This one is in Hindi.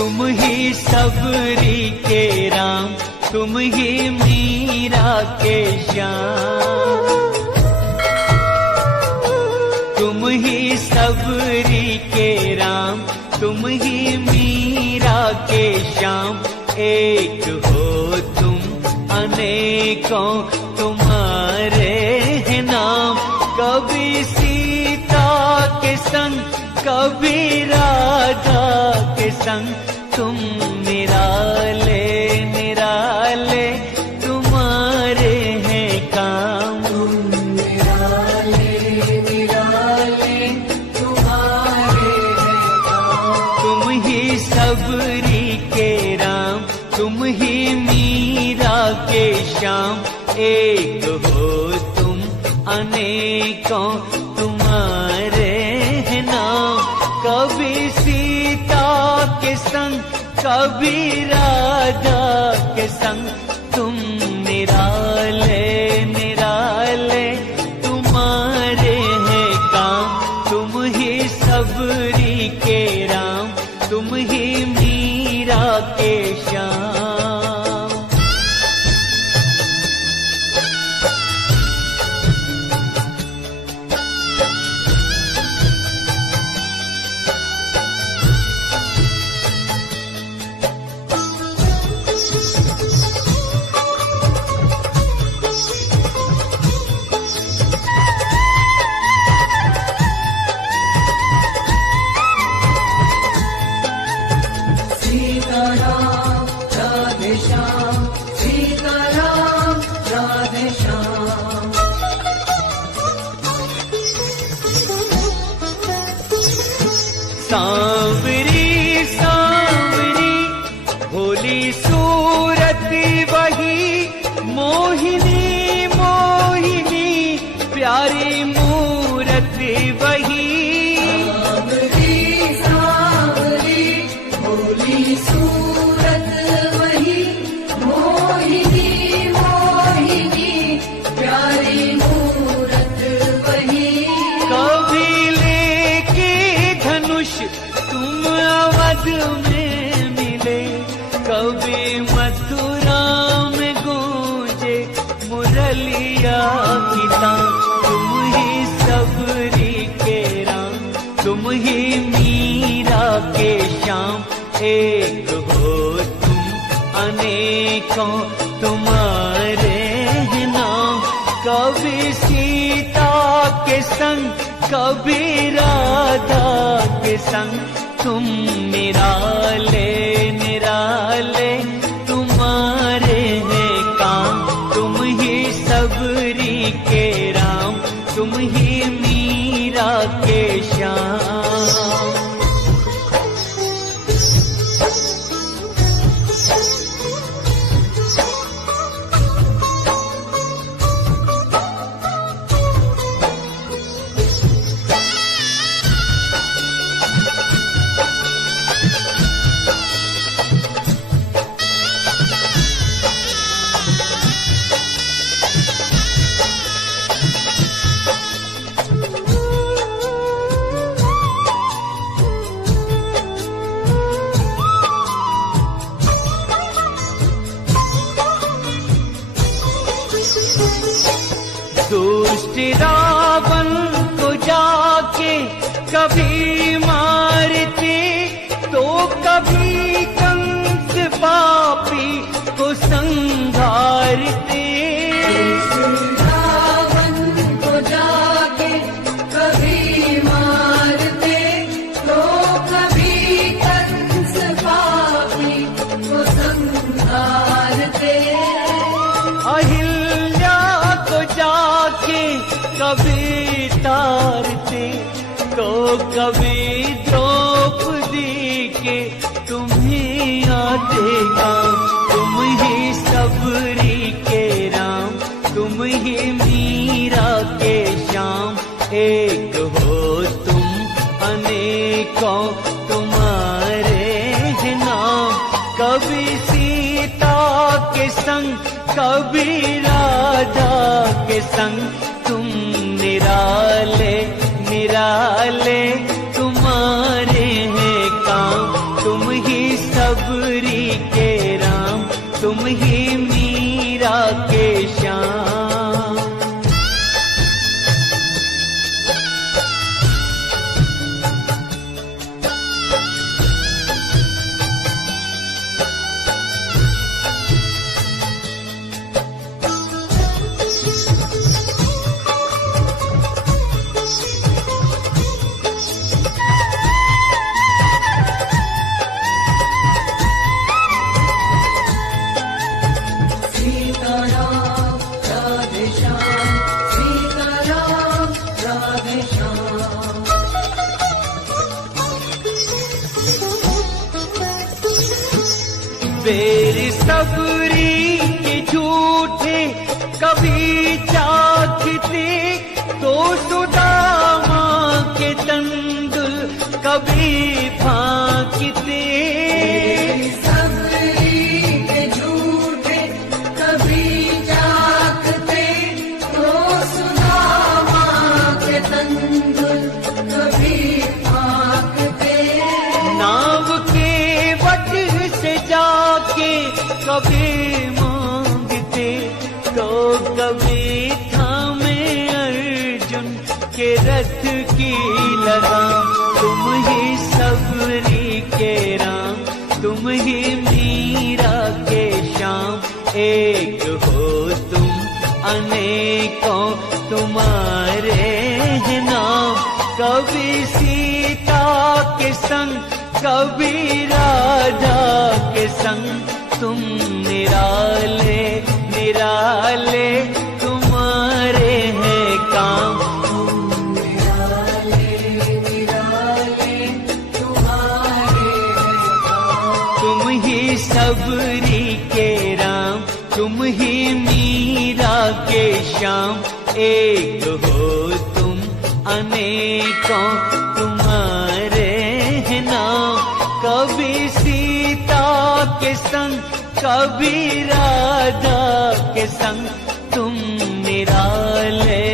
तुम ही सबरी के राम, तुम ही मीरा के श्याम। तुम ही सबरी के राम, तुम ही मीरा के श्याम। एक हो तुम अनेकों तुम्हारे हैं नाम। कभी सीता के संग, कभी राधा के संग, तुम निराले निराले तुम्हारे हैं काम। निराले निराले तुम्हारे हैं काम। तुम ही सबरी के राम, तुम ही मीरा के श्याम। एक हो तुम अनेकों तुम्हारे हैं नाम। कभी सीता के संग, कभी राधा के संग, तुम निराले निराले तुम्हारे हैं काम। तुम ही सबरी के राम, तुम ही मीरा के श्याम। सीताराम राधे श्याम, सीताराम राधे श्याम। सांवरी सांवरी भोली सूरत वही, मोहिनी मोहिनी प्यारी मूरत वही। सांवरी सांवरी भोली सूरत वही, मोहिनी मोहिनी प्यारी मूरत वही। कभी लेके धनुष तुम अवध में मिले, कभी मथुरा में गूंजे मुरलिया की तान। तुम ही सबरी के राम, तुम ही मीरा के श्याम। एक हो तुम अनेकों तुम्हारे हैं नाम। कभी सीता के संग, कभी राधा के संग, तुम निराले निराले तुम्हारे हैं काम। तुम ही सबरी के राम, तुम ही मीरा के श्याम। दुष्ट रावण को जाके कभी मारते, तो कभी कंस पापी को संघारते। रावण को जाके कभी मारते, तो कभी कंस पापी को संहारते। अहिल्या को जाके कभी तारते, तो कभी द्रौपदी के तुम्हें आते काम। तुम ही सबरी के राम, तुम ही मीरा के श्याम। एक हो तुम अनेकों तुम्हारे हैं नाम। कभी सीता के संग, कभी राधा के संग, तुम निराले निराले तुम्हारे हैं काम। तुम ही बेर सबरी के झूठे कभी चाखते तो सुदामा के तंदुल कभी फांकते। सबरी के झूठे कभी चाखते तो सुदामा के तंदुल कभी फांकते। नाव के वट से जाके कभी मांगते तो कभी थामे अर्जुन के रथ की लगाम। तुम ही सबरी के राम, तुम ही मीरा के श्याम। एक हो तुम अनेकों तुम्हारे हैं नाम। कभी सीता के संग कभी राधा के संग तुम निराले निराले तुम्हारे हैं काम। निराले निराले तुम्हारे हैं काम। तुम ही सबरी के राम, तुम ही मीरा के श्याम। एक हो तुम अनेकों तुम्हारे हैं नाम। कभी सीता के संग कभी राधा के संग तुम निराले